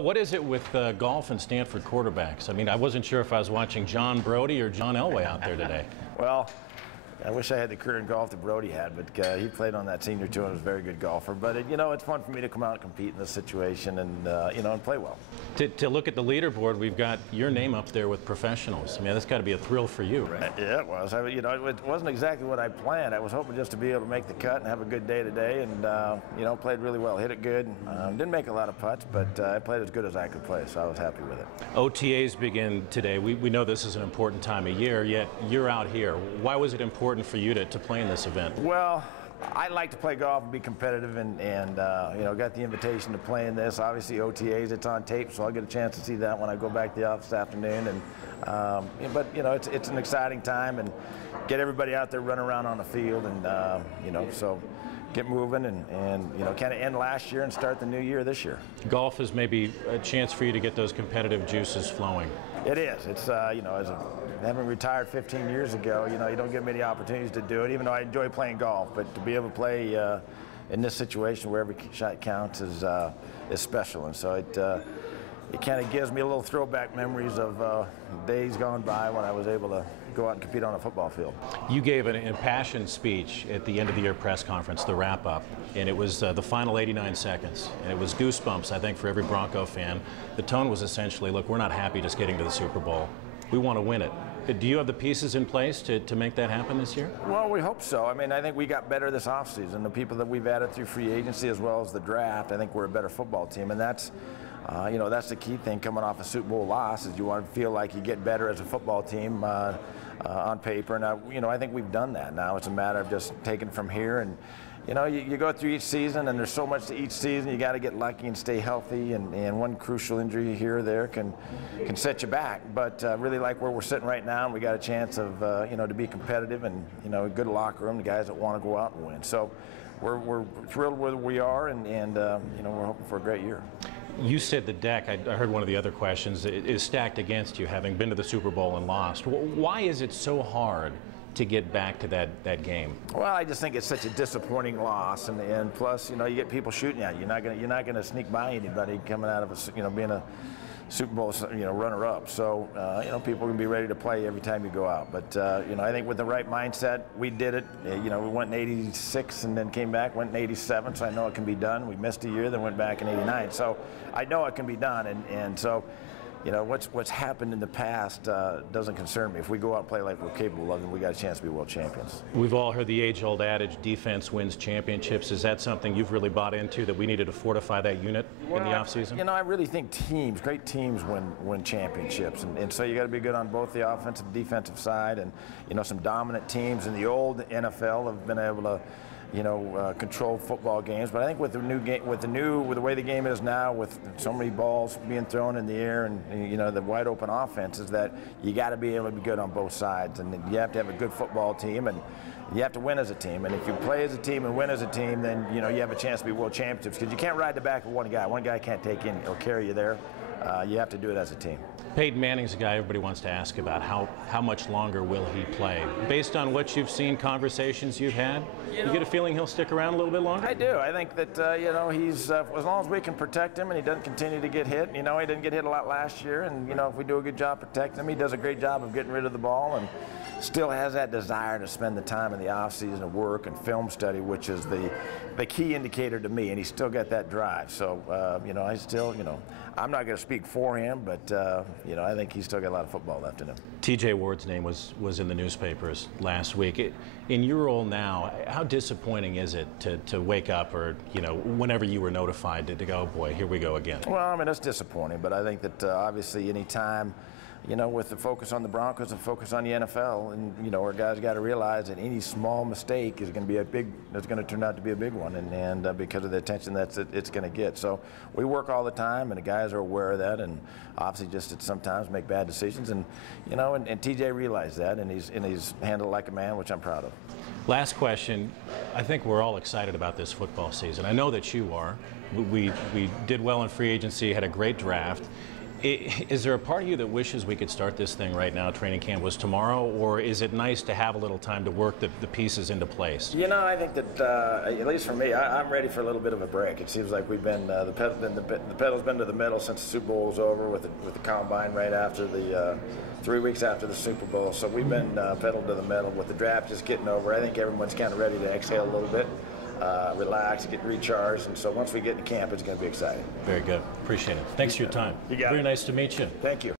What is it with golf and Stanford quarterbacks? I mean, I wasn't sure if I was watching John Brody or John Elway out there today. Well, I wish I had the career in golf that Brody had, but he played on that senior tour and was a very good golfer. But, it's fun for me to come out and compete in this situation and, and play well. To look at the leaderboard, we've got your name up there with professionals. I mean, that's got to be a thrill for you, right? Yeah, it was. It wasn't exactly what I planned. I was hoping just to be able to make the cut and have a good day today and, played really well. Hit it good. Didn't make a lot of putts, but I played as good as I could play, so I was happy with it. OTAs begin today. We know this is an important time of year, yet you're out here. Why was it important for you to play in this event? Well, I like to play golf and be competitive, and got the invitation to play in this. Obviously, OTAs, it's on tape, so I'll get a chance to see that when I go back to the office this afternoon. And but it's an exciting time, and get everybody out there running around on the field, and so get moving and kind of end last year and start the new year this year. Golf is maybe a chance for you to get those competitive juices flowing. It is. It's having retired 15 years ago, you don't get many opportunities to do it, even though I enjoy playing golf. But to be able to play in this situation where every shot counts is special. And so it kind of gives me a little throwback memories of days gone by when I was able to go out and compete on a football field. You gave an impassioned speech at the end of the year press conference, the wrap-up, and it was the final 89 seconds. And it was goosebumps, I think, for every Bronco fan. The tone was essentially, look, we're not happy just getting to the Super Bowl. We want to win it. Do you have the pieces in place to make that happen this year? Well, we hope so. I mean, I think we got better this offseason. The people that we've added through free agency as well as the draft, I think we're a better football team, and that's that's the key thing coming off a Super Bowl loss, is you want to feel like you get better as a football team on paper. And I think we've done that. Now it's a matter of just taking it from here. And you go through each season, and there's so much to each season. You got to get lucky and stay healthy, and one crucial injury here or there can set you back. But really like where we're sitting right now, and we got a chance of to be competitive, and a good locker room, the guys that want to go out and win. So we're thrilled where we are, and we're hoping for a great year. You said the deck, I heard one of the other questions, is stacked against you, having been to the Super Bowl and lost. Why is it so hard to get back to that game? Well, I just think it's such a disappointing loss, and plus, you get people shooting at you. You're not gonna sneak by anybody coming out of being a Super Bowl runner-up. So people can be ready to play every time you go out. But I think with the right mindset, we did it. We went in '86 and then came back, went in '87. So I know it can be done. We missed a year, then went back in '89. So I know it can be done, and so. What's happened in the past doesn't concern me. If we go out and play like we're capable of, then we got a chance to be world champions. We've all heard the age-old adage, defense wins championships. Is that something you've really bought into, that we needed to fortify that unit in the offseason? I really think great teams win championships. And so you got to be good on both the offensive and defensive side. And, some dominant teams in the old NFL have been able to control football games. But I think with the new game, with the way the game is now, with so many balls being thrown in the air, and the wide open offenses, that you got to be able to be good on both sides, and you have to have a good football team, and you have to win as a team. And if you play as a team and win as a team, then you have a chance to be world championships, because you can't ride the back of one guy. One guy can't take in or carry you there. You have to do it as a team. Peyton Manning's a guy everybody wants to ask about. How much longer will he play? Based on what you've seen, conversations you've had, you get a feeling he'll stick around a little bit longer? I do. I think that, he's, as long as we can protect him and he doesn't continue to get hit. He didn't get hit a lot last year, and, if we do a good job protecting him, he does a great job of getting rid of the ball, and still has that desire to spend the time in the offseason of work and film study, which is the key indicator to me, and he's still got that drive. So, I still, I'm not going to speak for him, but, I think he's still got a lot of football left in him. TJ Ward's name was in the newspapers last week. In your role now, how disappointing is it to wake up, or, whenever you were notified to go, oh boy, here we go again? Well, I mean, it's disappointing, but I think that obviously any time, with the focus on the Broncos and focus on the NFL, and our guys got to realize that any small mistake is going to be it's going to turn out to be a big one, and because of the attention that it's going to get. So we work all the time, and the guys are aware of that, and obviously just sometimes make bad decisions, and and TJ realized that, and he's handled it like a man, which I'm proud of. Last question. I think we're all excited about this football season. I know that you are. We did well in free agency, had a great draft. Is there a part of you that wishes we could start this thing right now, training camp was tomorrow, or is it nice to have a little time to work the pieces into place? You know, I think that, at least for me, I'm ready for a little bit of a break. It seems like we've been, the pedal's been to the metal since the Super Bowl was over with the Combine right after the, 3 weeks after the Super Bowl. So we've been pedal to the metal with the draft just getting over. I think everyone's kind of ready to exhale a little bit. Relax, get recharged, and so once we get to camp, it's going to be exciting. Very good. Appreciate it. Thanks for your time. You got it. Very nice to meet you. Thank you.